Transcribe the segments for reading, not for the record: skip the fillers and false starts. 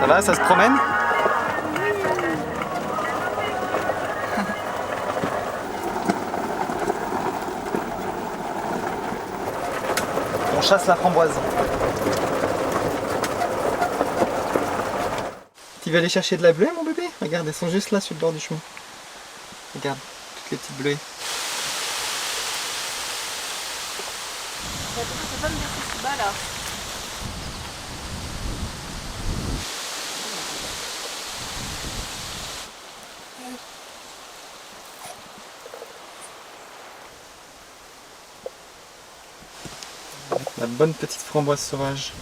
Ça va, ça se promène? On chasse la framboise. Tu vas aller chercher de la bleuée, mon bébé? Regarde, elles sont juste là sur le bord du chemin. Regarde, toutes les petites bleuées. C'est pas me laisser si bas là. La bonne petite framboise sauvage.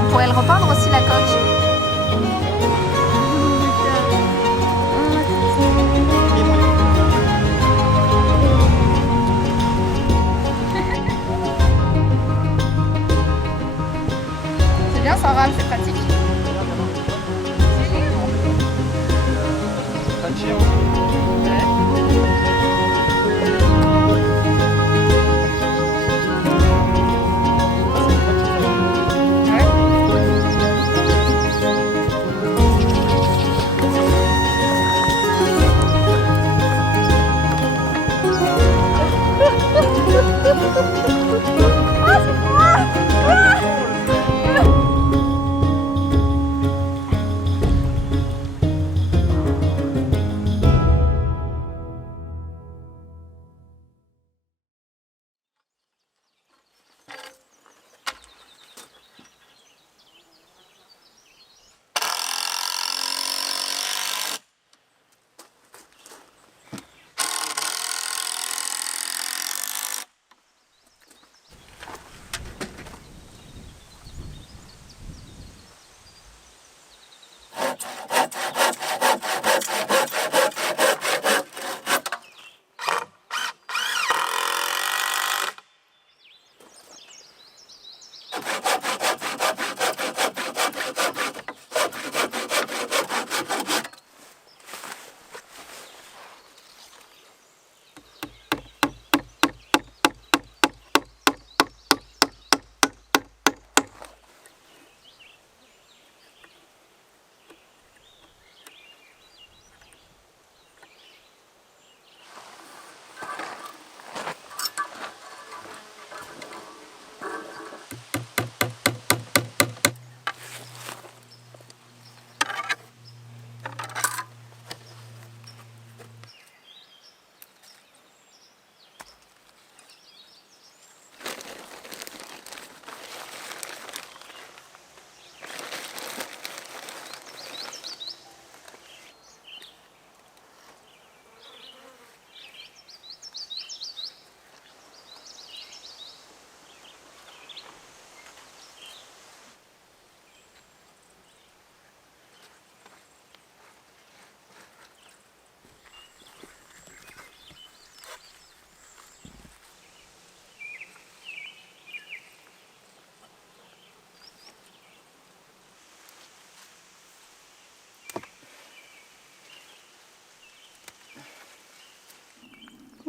On pourrait le repeindre aussi la coque. C'est bien, ça rame, c'est pratique.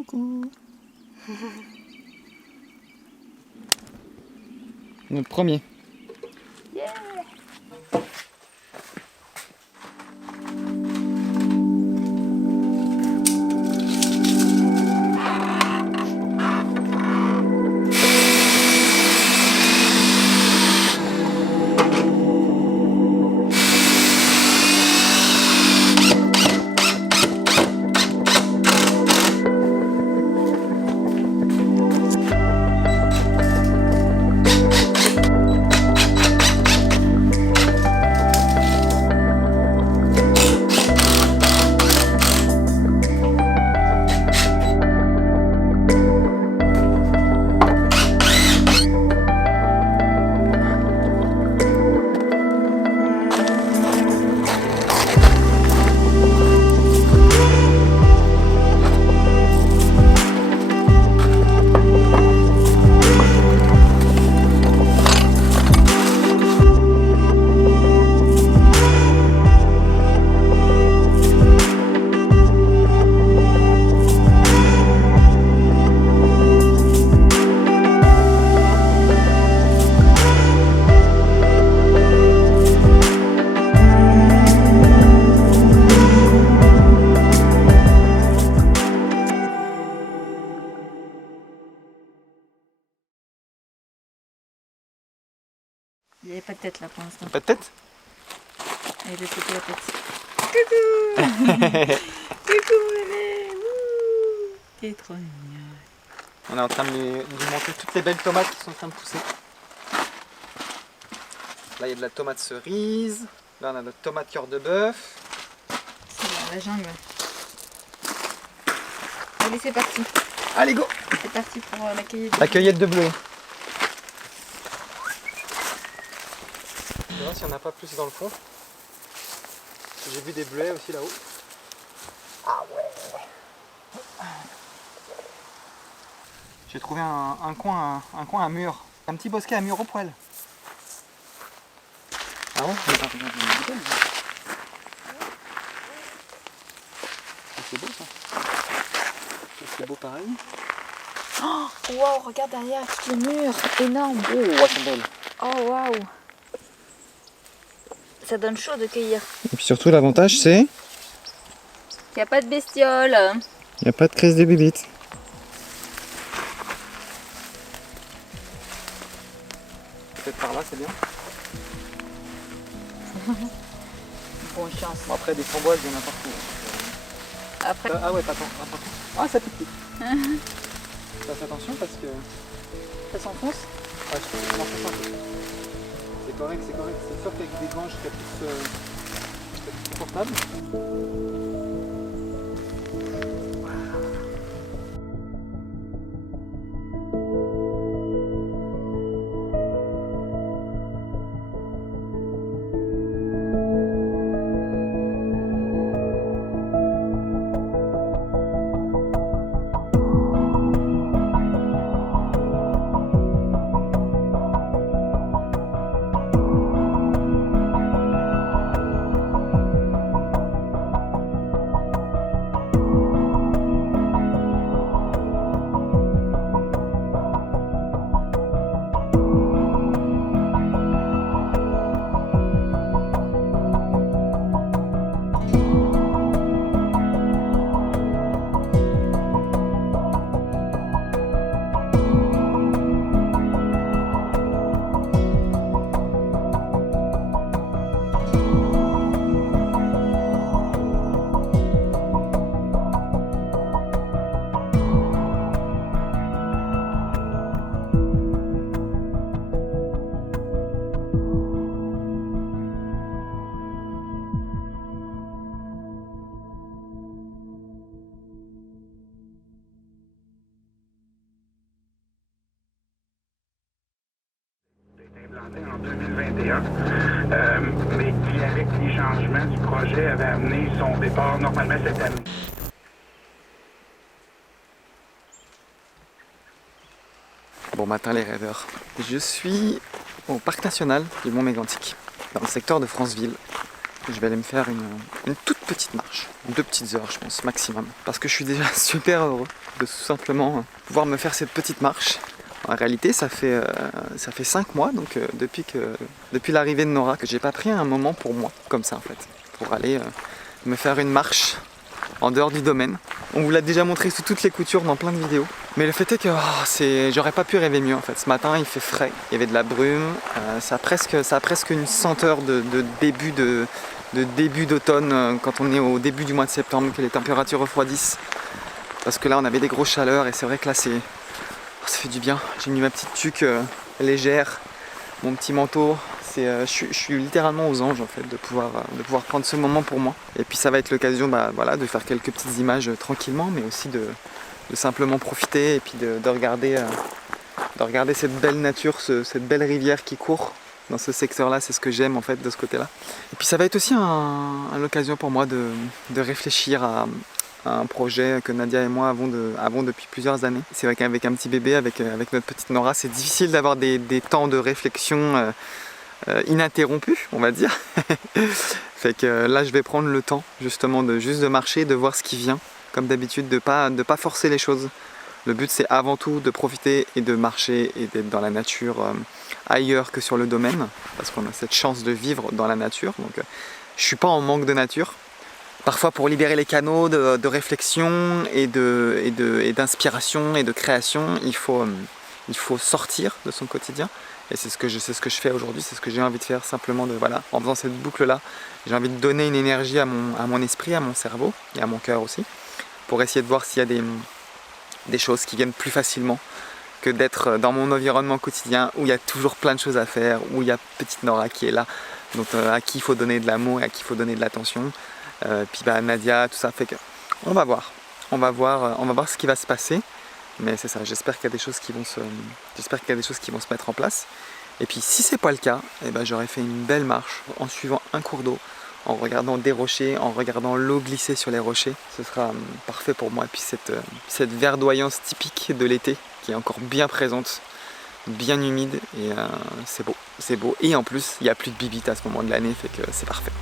Coucou. Notre premier. Yeah. Il n'y avait pas de tête là pour l'instant. Pas de tête? Il avait sauté la tête. Coucou. Coucou bébé. T'es trop mignon. On est en train de lui montrer toutes les belles tomates qui sont en train de pousser. Là il y a de la tomate cerise. Là on a notre tomate cœur de bœuf. C'est dans la jungle. Allez c'est parti. Allez go! C'est parti pour la cueillette. La cueillette de bleuets. Je vais voir s'il n'y en a pas plus dans le fond. J'ai vu des bleuets aussi là-haut. Ah ouais! J'ai trouvé un coin à mur. Un petit bosquet à mur au poil. Ah ouais? C'est beau ça. C'est beau pareil. Oh waouh, regarde derrière, tous les murs, énorme. Oh, ouais, c'est belle. Oh waouh. Ça donne chaud de cueillir. Et puis surtout l'avantage c'est Il n'y a pas de bestioles. il n'y a pas de crise des bébites. Peut-être par là c'est bien. Bonne chance. Bon, après des framboises il y en a partout. Après, Ah ouais, attends. Ah ça pique. Fais attention parce que... ça s'enfonce. Ouais, je pense que ça. C'est correct. C'est sûr qu'avec des gants je serais plus confortable. En 2021, mais qui, avec les changements du projet, avait amené son départ normalement cette année. Bon matin les rêveurs. Je suis au parc national du Mont Mégantic, dans le secteur de Franceville. Je vais aller me faire une toute petite marche, 2 petites heures je pense maximum, parce que je suis déjà super heureux de tout simplement pouvoir me faire cette petite marche. En réalité ça fait 5 mois donc depuis l'arrivée de Nora que j'ai pas pris un moment pour moi comme ça en fait, pour aller me faire une marche en dehors du domaine. On vous l'a déjà montré sous toutes les coutures dans plein de vidéos. Mais le fait est que j'aurais pas pu rêver mieux en fait. Ce matin il fait frais, il y avait de la brume, ça a presque une senteur de début d'automne quand on est au début du mois de septembre, que les températures refroidissent. Parce que là on avait des grosses chaleurs et c'est vrai que là ça fait du bien. J'ai mis ma petite tuque légère, mon petit manteau. Je suis littéralement aux anges en fait de pouvoir prendre ce moment pour moi. Et puis ça va être l'occasion de faire quelques petites images tranquillement, mais aussi de simplement profiter et puis de regarder cette belle nature, cette belle rivière qui court dans ce secteur-là. C'est ce que j'aime en fait de ce côté-là. Et puis ça va être aussi l'occasion pour moi de réfléchir à un projet que Nadia et moi avons depuis plusieurs années. C'est vrai qu'avec un petit bébé, avec notre petite Nora, c'est difficile d'avoir des temps de réflexion ininterrompu, on va dire. Fait que là je vais prendre le temps justement de marcher, de voir ce qui vient, comme d'habitude, de pas forcer les choses. Le but c'est avant tout de profiter et de marcher et d'être dans la nature ailleurs que sur le domaine, parce qu'on a cette chance de vivre dans la nature. Donc je suis pas en manque de nature. Parfois pour libérer les canaux de réflexion et d'inspiration et de création, il faut sortir de son quotidien. Et c'est ce que je fais aujourd'hui, c'est ce que j'ai envie de faire simplement en faisant cette boucle-là. J'ai envie de donner une énergie à mon esprit, à mon cerveau et à mon cœur aussi, pour essayer de voir s'il y a des choses qui viennent plus facilement que d'être dans mon environnement quotidien où il y a toujours plein de choses à faire, où il y a petite Nora qui est là, donc à qui il faut donner de l'amour et à qui il faut donner de l'attention. Puis Nadia, tout ça fait que on va voir ce qui va se passer. Mais c'est ça, j'espère qu'il y a des choses qui vont se mettre en place. Et puis si c'est pas le cas, j'aurais fait une belle marche en suivant un cours d'eau, en regardant des rochers, en regardant l'eau glisser sur les rochers. Ce sera parfait pour moi. Et puis cette verdoyance typique de l'été qui est encore bien présente, bien humide, et c'est beau. Et en plus, il n'y a plus de bibite à ce moment de l'année, fait que c'est parfait.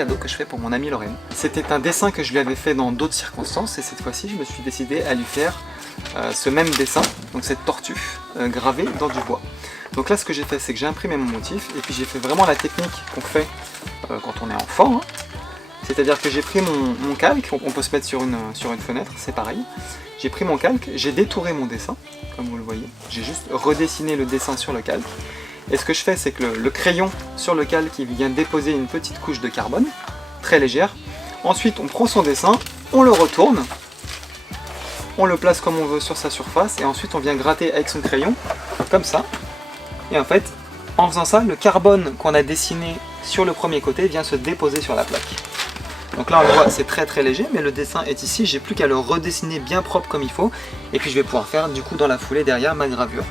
cadeau que je fais pour mon amie Lorraine. C'était un dessin que je lui avais fait dans d'autres circonstances et cette fois-ci je me suis décidé à lui faire ce même dessin, donc cette tortue gravée dans du bois. Donc là ce que j'ai fait c'est que j'ai imprimé mon motif et puis j'ai fait vraiment la technique qu'on fait quand on est enfant, hein. C'est-à-dire que j'ai pris mon calque, on peut se mettre sur une fenêtre, c'est pareil. J'ai pris mon calque, j'ai détouré mon dessin, comme vous le voyez. J'ai juste redessiné le dessin sur le calque. Et ce que je fais, c'est que le crayon sur le calque, il vient déposer une petite couche de carbone, très légère. Ensuite, on prend son dessin, on le retourne, on le place comme on veut sur sa surface, et ensuite on vient gratter avec son crayon, comme ça. Et en fait, en faisant ça, le carbone qu'on a dessiné sur le premier côté vient se déposer sur la plaque. Donc là on le voit, c'est très très léger, mais le dessin est ici, j'ai plus qu'à le redessiner bien propre comme il faut, et puis je vais pouvoir faire du coup dans la foulée derrière ma gravure.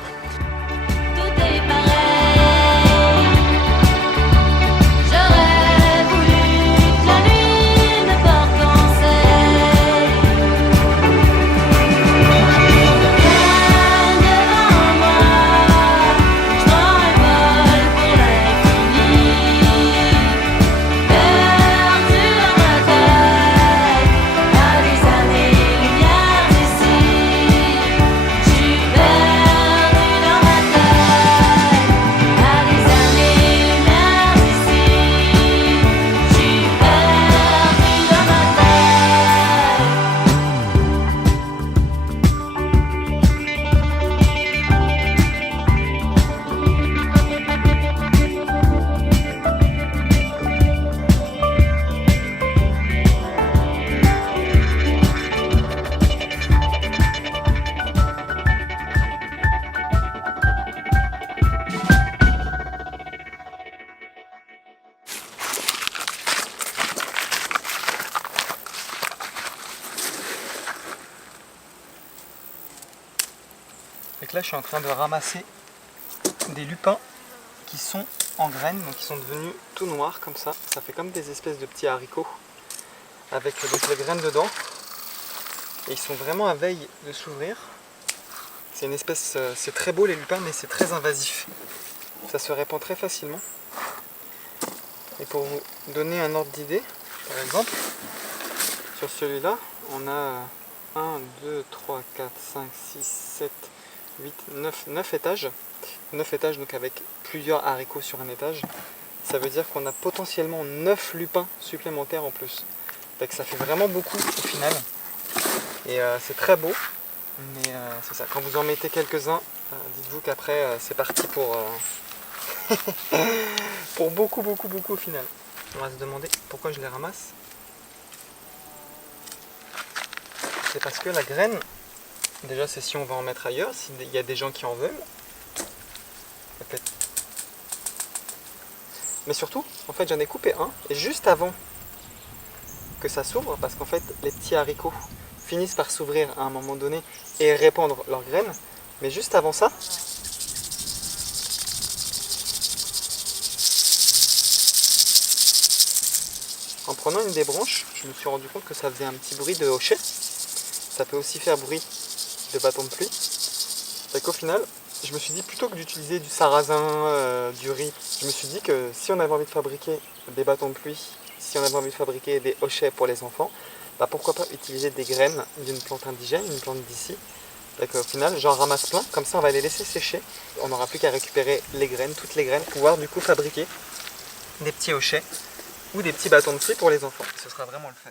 Donc là je suis en train de ramasser des lupins qui sont en graines, donc ils sont devenus tout noirs comme ça. Ça fait comme des espèces de petits haricots avec donc les graines dedans. Et ils sont vraiment à veille de s'ouvrir. C'est une espèce, c'est très beau les lupins, mais c'est très invasif. Ça se répand très facilement. Et pour vous donner un ordre d'idée, par exemple, sur celui-là, on a 1, 2, 3, 4, 5, 6, 7, 8, 9 étages. 9 étages donc avec plusieurs haricots sur un étage. Ça veut dire qu'on a potentiellement 9 lupins supplémentaires en plus. Donc ça fait vraiment beaucoup au final. Et c'est très beau. Mais c'est ça, quand vous en mettez quelques-uns, dites-vous qu'après c'est parti pour, pour beaucoup au final. On va se demander pourquoi je les ramasse. C'est parce que la graine, déjà c'est si on va en mettre ailleurs, s'il y a des gens qui en veulent. Mais surtout, en fait j'en ai coupé un, et juste avant que ça s'ouvre, parce qu'en fait les petits haricots finissent par s'ouvrir à un moment donné et répandre leurs graines, mais juste avant ça, en prenant une des branches, je me suis rendu compte que ça faisait un petit bruit de hochet. Ça peut aussi faire bruit de bâton de pluie. Et qu'au final, je me suis dit, plutôt que d'utiliser du sarrasin, du riz, je me suis dit que si on avait envie de fabriquer des bâtons de pluie, si on avait envie de fabriquer des hochets pour les enfants, bah pourquoi pas utiliser des graines d'une plante indigène, une plante d'ici. Donc au final, j'en ramasse plein, comme ça on va les laisser sécher. On n'aura plus qu'à récupérer les graines, toutes les graines, pour pouvoir du coup fabriquer des petits hochets ou des petits bâtons de pluie pour les enfants. Ce sera vraiment le fun.